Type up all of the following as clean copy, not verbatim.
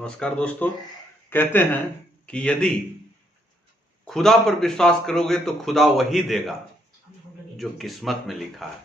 नमस्कार दोस्तों। कहते हैं कि यदि खुदा पर विश्वास करोगे तो खुदा वही देगा जो किस्मत में लिखा है,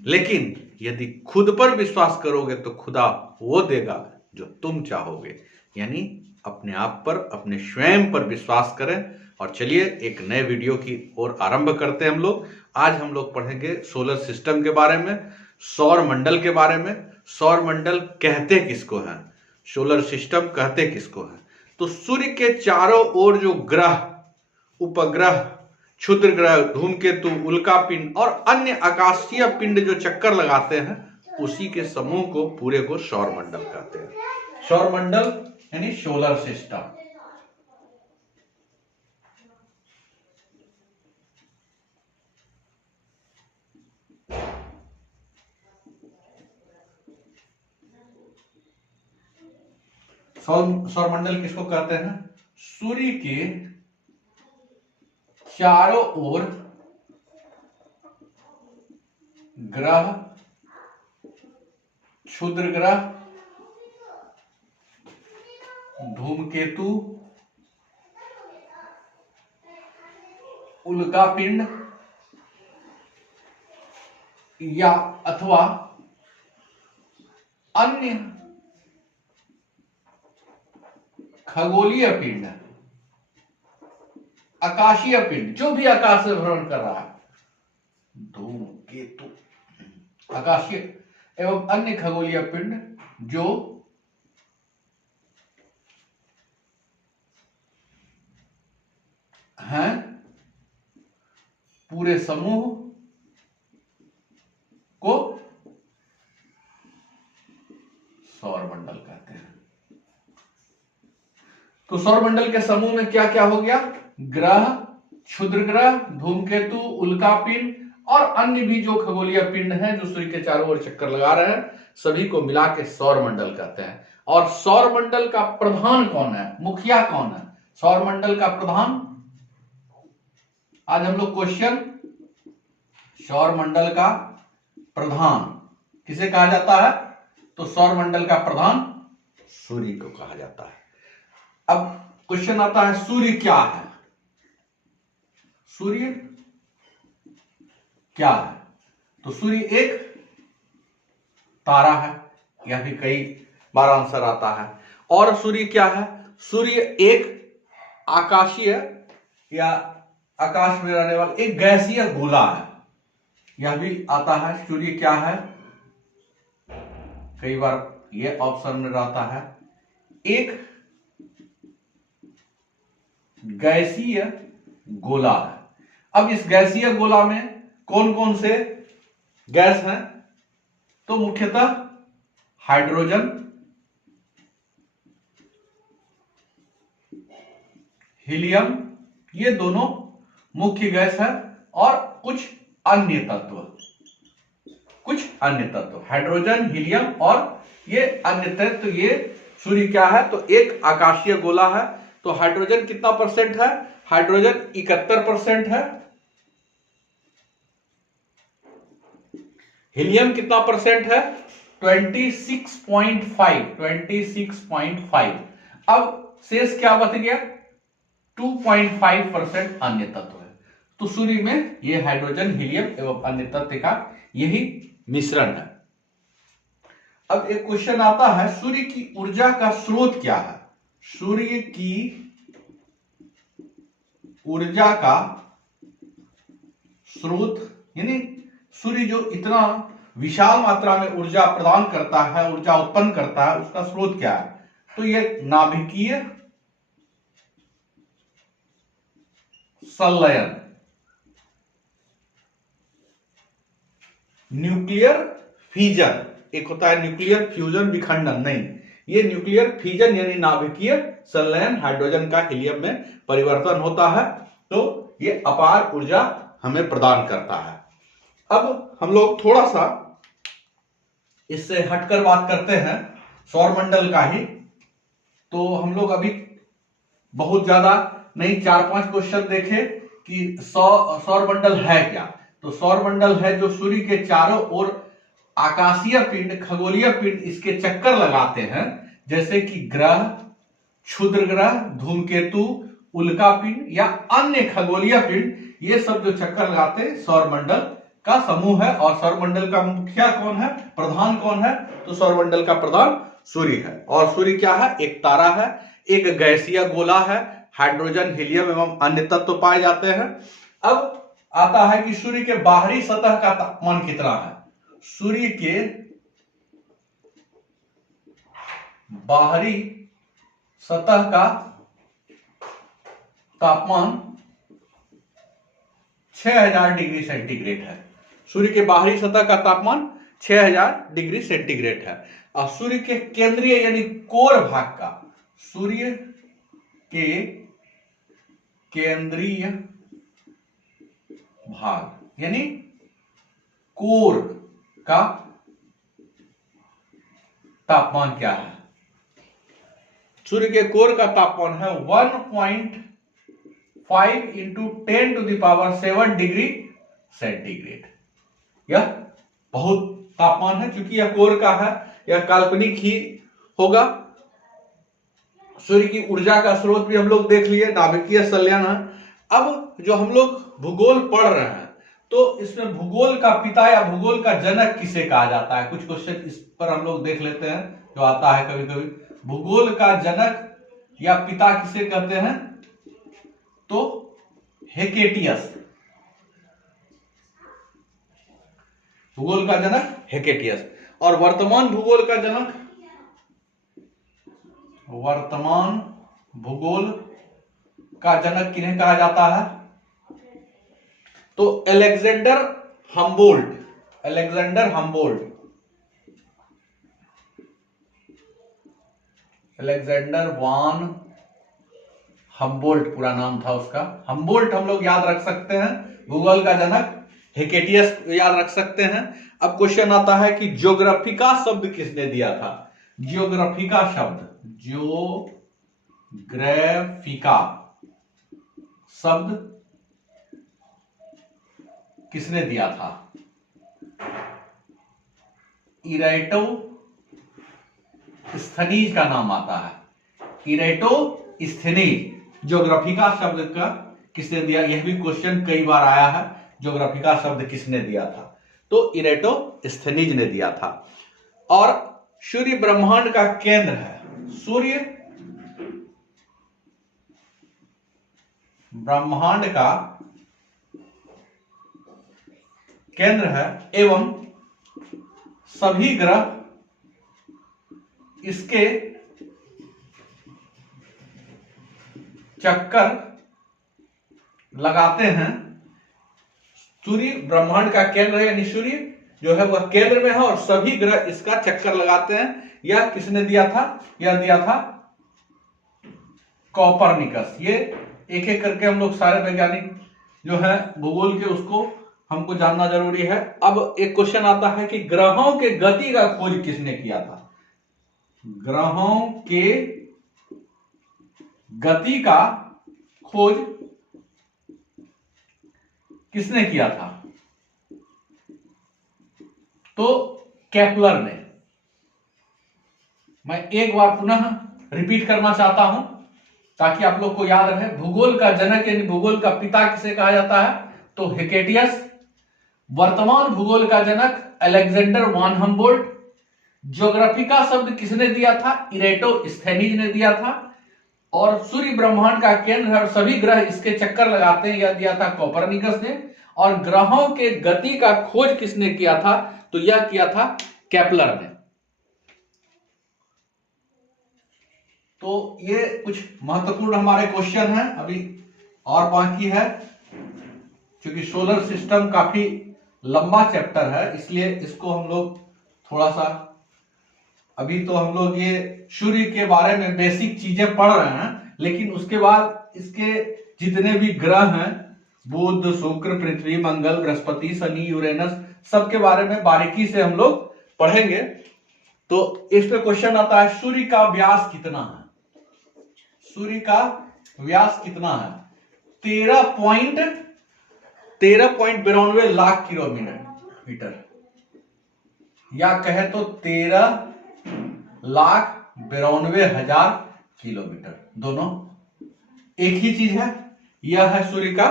लेकिन यदि खुद पर विश्वास करोगे तो खुदा वो देगा जो तुम चाहोगे। यानी अपने आप पर, अपने स्वयं पर विश्वास करें। और चलिए एक नए वीडियो की ओर आरंभ करते हैं। आज हम लोग पढ़ेंगे सोलर सिस्टम के बारे में, सौर मंडल के बारे में। सौर मंडल कहते किसको हैं, सोलर सिस्टम कहते किसको है? तो सूर्य के चारों ओर जो ग्रह, उपग्रह, क्षुद्र ग्रह, धूमकेतु, उल्कापिंड और अन्य आकाशीय पिंड जो चक्कर लगाते हैं, उसी के समूह को पूरे को सौर मंडल कहते हैं। सौर मंडल यानी सोलर सिस्टम। सौर मंडल किसको कहते हैं? सूर्य के चारों ओर ग्रह, क्षुद्र ग्रह, धूमकेतु, उल्कापिंड या अथवा अन्य खगोलीय पिंड, आकाशीय पिंड, जो भी आकाश में भ्रमण कर रहा है, धूमकेतु, आकाशीय एवं अन्य खगोलीय पिंड जो हैं, पूरे समूह को सौर मंडल कहते हैं। तो सौर मंडल के समूह में क्या क्या हो गया? ग्रह, क्षुद्र ग्रह, धूमकेतु, उल्कापिंड और अन्य भी जो खगोलीय पिंड हैं जो सूर्य के चारों ओर चक्कर लगा रहे हैं, सभी को मिला के सौर मंडल कहते हैं। और सौर मंडल का प्रधान कौन है, मुखिया कौन है? सौर मंडल का प्रधान, आज हम लोग क्वेश्चन, सौर मंडल का प्रधान किसे कहा जाता है? तो सौर मंडल का प्रधान सूर्य को कहा जाता है। अब क्वेश्चन आता है, सूर्य क्या है? सूर्य क्या है? तो सूर्य एक तारा है, यह भी कई बार आंसर आता है। और सूर्य क्या है? सूर्य एक आकाशीय या आकाश में रहने वाला एक गैसीय गोला है, यह भी आता है। सूर्य क्या है? कई बार यह ऑप्शन में रहता है, एक गैसीय गोला है। अब इस गैसीय गोला में कौन कौन से गैस हैं? तो मुख्यतः हाइड्रोजन, हीलियम, ये दोनों मुख्य गैस है। और कुछ अन्य तत्व, हाइड्रोजन, हीलियम और ये अन्य तत्व। ये सूर्य क्या है? तो एक आकाशीय गोला है। तो हाइड्रोजन कितना परसेंट है? हाइड्रोजन 71% है। हीलियम कितना परसेंट है? 26.5। अब शेष क्या बच गया? 2.5% अन्य तत्व है। तो सूर्य में ये हाइड्रोजन, हीलियम एवं अन्य तत्व का यही मिश्रण है। अब एक क्वेश्चन आता है, सूर्य की ऊर्जा का स्रोत क्या है? सूर्य की ऊर्जा का स्रोत यानी सूर्य जो इतना विशाल मात्रा में ऊर्जा प्रदान करता है, ऊर्जा उत्पन्न करता है, उसका स्रोत क्या है? तो यह नाभिकीय संलयन, न्यूक्लियर फिजन। एक होता है न्यूक्लियर फ्यूजन, विखंडन, नहीं, ये न्यूक्लियर फिजन यानी नाभिकीय संलयन, हाइड्रोजन का हीलियम में परिवर्तन होता है। तो ये अपार ऊर्जा हमें प्रदान करता है। अब हम लोग थोड़ा सा इससे हटकर बात करते हैं सौर मंडल का ही। तो हम लोग अभी बहुत ज्यादा नहीं, 4-5 क्वेश्चन देखे कि सौर मंडल है क्या। तो सौर मंडल है जो सूर्य के चारों ओर आकाशीय पिंड, खगोलीय पिंड इसके चक्कर लगाते हैं, जैसे कि ग्रह, क्षुद्र ग्रह, धूमकेतु, उल्कापिंड या अन्य खगोलीय पिंड, ये सब जो चक्कर लगाते हैं सौरमंडल का समूह है। और सौरमंडल का मुखिया कौन है, प्रधान कौन है, तो सौरमंडल का प्रधान सूर्य है। और सूर्य क्या है, एक तारा है, एक गैसीय गोला है, हाइड्रोजन, हीलियम एवं अन्य तत्व पाए जाते हैं। अब आता है कि सूर्य के बाहरी सतह का तापमान कितना है। सूर्य के बाहरी सतह का तापमान 6000 डिग्री सेंटीग्रेड है। सूर्य के बाहरी सतह का तापमान 6000 डिग्री सेंटीग्रेड है। और सूर्य के केंद्रीय यानी कोर भाग का, सूर्य के केंद्रीय भाग यानी कोर का तापमान क्या है। सूर्य के कोर का तापमान है 1.5 इंटू 10⁻7 डिग्री सेंटीग्रेड। यह बहुत तापमान है, क्योंकि यह कोर का है, यह काल्पनिक ही होगा। सूर्य की ऊर्जा का स्रोत भी हम लोग देख लिए, नाभिकीय संलयन है। अब जो हम लोग भूगोल पढ़ रहे हैं, तो इसमें भूगोल का पिता या भूगोल का जनक किसे कहा जाता है, कुछ क्वेश्चन इस पर हम लोग देख लेते हैं, जो आता है कभी कभी। भूगोल का जनक या पिता किसे कहते हैं, तो हेकेटियस। भूगोल का जनक हेकेटियस। और वर्तमान भूगोल का जनक, वर्तमान भूगोल का जनक किन्हें कहा जाता है, तो Alexander Humboldt. Alexander Humboldt, Alexander von Humboldt पूरा नाम था उसका। हम्बोल्ट हम लोग याद रख सकते हैं, भूगोल का जनक। हेकेटियस याद रख सकते हैं। अब क्वेश्चन आता है कि ज्योग्राफिका शब्द किसने दिया था। ज्योग्राफिका शब्द, ज्योग्राफिका शब्द किसने दिया था। इरेटोस्थनीज का नाम आता है, इरेटोस्थनीज। ज्योग्राफिका शब्द का किसने दिया, यह भी क्वेश्चन कई बार आया है, ज्योग्राफिका शब्द किसने दिया था, तो इरेटोस्थनीज ने दिया था। और सूर्य ब्रह्मांड का केंद्र है, सूर्य ब्रह्मांड का केंद्र है एवं सभी ग्रह इसके चक्कर लगाते हैं। सूर्य ब्रह्मांड का केंद्र है, यानी सूर्य जो है वह केंद्र में है और सभी ग्रह इसका चक्कर लगाते हैं। यह किसने दिया था, यह दिया था कॉपरनिकस। ये एक एक करके हम लोग सारे वैज्ञानिक जो है भूगोल के, उसको हमको जानना जरूरी है। अब एक क्वेश्चन आता है कि ग्रहों के गति का खोज किसने किया था। ग्रहों के गति का खोज किसने किया था, तो केपलर ने। मैं एक बार पुनः रिपीट करना चाहता हूं ताकि आप लोग को याद रहे। भूगोल का जनक यानी भूगोल का पिता किसे कहा जाता है, तो हेकेटियस। वर्तमान भूगोल का जनक अलेक्जेंडर वान हम्बोल्ट। ज्योग्राफिका शब्द किसने दिया था, इरेटोस्थनीज ने दिया था। और सूर्य ब्रह्मांड का केंद्र है और सभी ग्रह इसके चक्कर लगाते हैं, यह दिया था कोपरनिकस ने। और ग्रहों के गति का खोज किसने किया था, तो यह किया था केपलर ने। तो ये कुछ महत्वपूर्ण हमारे क्वेश्चन हैं, अभी और बाकी है। क्योंकि सोलर सिस्टम काफी लंबा चैप्टर है, इसलिए इसको हम लोग थोड़ा सा, अभी तो हम लोग ये सूर्य के बारे में बेसिक चीजें पढ़ रहे हैं, लेकिन उसके बाद इसके जितने भी ग्रह हैं, बुध, शुक्र, पृथ्वी, मंगल, बृहस्पति, शनि, यूरेनस, सबके बारे में बारीकी से हम लोग पढ़ेंगे। तो इस पे क्वेश्चन आता है, सूर्य का व्यास कितना है। सूर्य का व्यास कितना है, 13.92 लाख किलोमीटर, या कहे तो 13,92,400 किलोमीटर, दोनों एक ही चीज है। यह है सूर्य का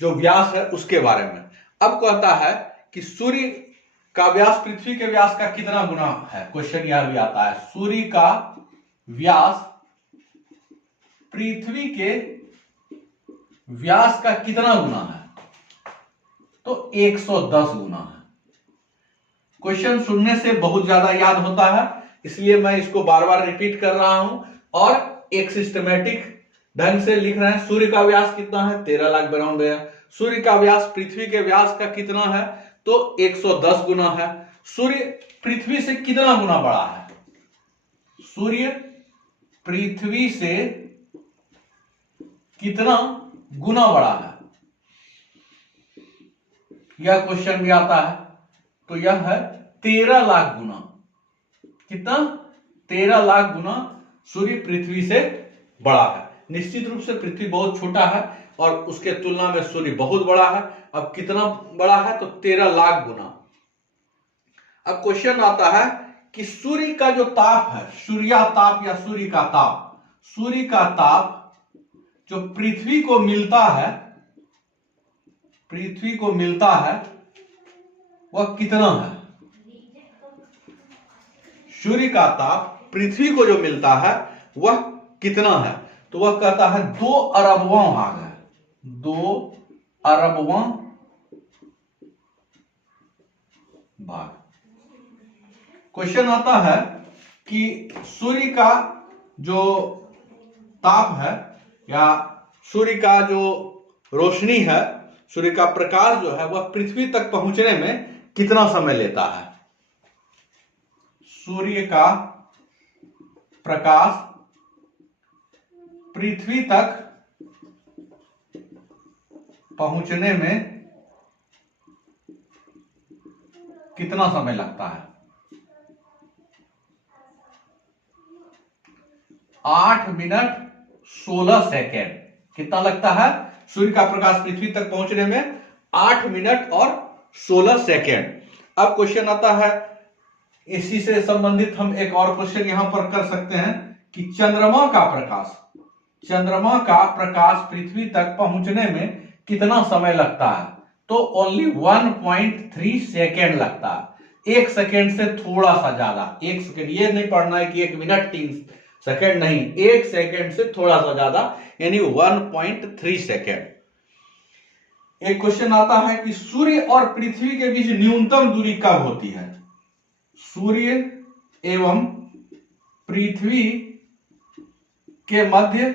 जो व्यास है उसके बारे में। अब कहता है कि सूर्य का व्यास पृथ्वी के व्यास का कितना गुना है। क्वेश्चन यह भी आता है, सूर्य का व्यास पृथ्वी के व्यास का कितना गुना है, तो 110 गुना है। क्वेश्चन सुनने से बहुत ज्यादा याद होता है, इसलिए मैं इसको बार बार रिपीट कर रहा हूं और एक सिस्टमेटिक ढंग से लिख रहे हैं। सूर्य का व्यास कितना है, 13 लाख बराउंड है। सूर्य का व्यास पृथ्वी के व्यास का कितना है, तो 110 गुना है। सूर्य पृथ्वी से कितना गुना बड़ा है, सूर्य पृथ्वी से कितना गुना बड़ा है, यह क्वेश्चन भी आता है। तो यह है 13 लाख गुना। कितना, 13 लाख गुना सूर्य पृथ्वी से बड़ा है। निश्चित रूप से पृथ्वी बहुत छोटा है और उसके तुलना में सूर्य बहुत बड़ा है। अब कितना बड़ा है, तो 13 लाख गुना। अब क्वेश्चन आता है कि सूर्य का जो ताप है, सूर्या ताप या सूर्य का ताप, सूर्य का ताप जो पृथ्वी को मिलता है, पृथ्वी को मिलता है, वह कितना है। सूर्य का ताप पृथ्वी को जो मिलता है वह कितना है, तो वह कहता है 2 अरबवां भाग है, 2 अरबवां भाग। क्वेश्चन आता है कि सूर्य का जो ताप है या सूर्य का जो रोशनी है, सूर्य का प्रकाश जो है वह पृथ्वी तक पहुंचने में कितना समय लेता है। सूर्य का प्रकाश पृथ्वी तक पहुंचने में कितना समय लगता है, 8 मिनट 16 सेकेंड। कितना लगता है, सूर्य का प्रकाश पृथ्वी तक पहुंचने में 8 मिनट और 16 सेकेंड। अब क्वेश्चन आता है, इसी से संबंधित हम एक और क्वेश्चन यहां पर कर सकते हैं कि चंद्रमा का प्रकाश, चंद्रमा का प्रकाश पृथ्वी तक पहुंचने में कितना समय लगता है, तो ओनली 1.3 सेकेंड लगता है। 1 सेकेंड से थोड़ा सा ज्यादा, 1 सेकेंड, ये नहीं पढ़ना है कि 1 मिनट 3 सेकेंड, नहीं, 1 सेकेंड से थोड़ा सा ज्यादा, यानी 1.3 सेकेंड। एक क्वेश्चन आता है कि सूर्य और पृथ्वी के बीच न्यूनतम दूरी कब होती है। सूर्य एवं पृथ्वी के मध्य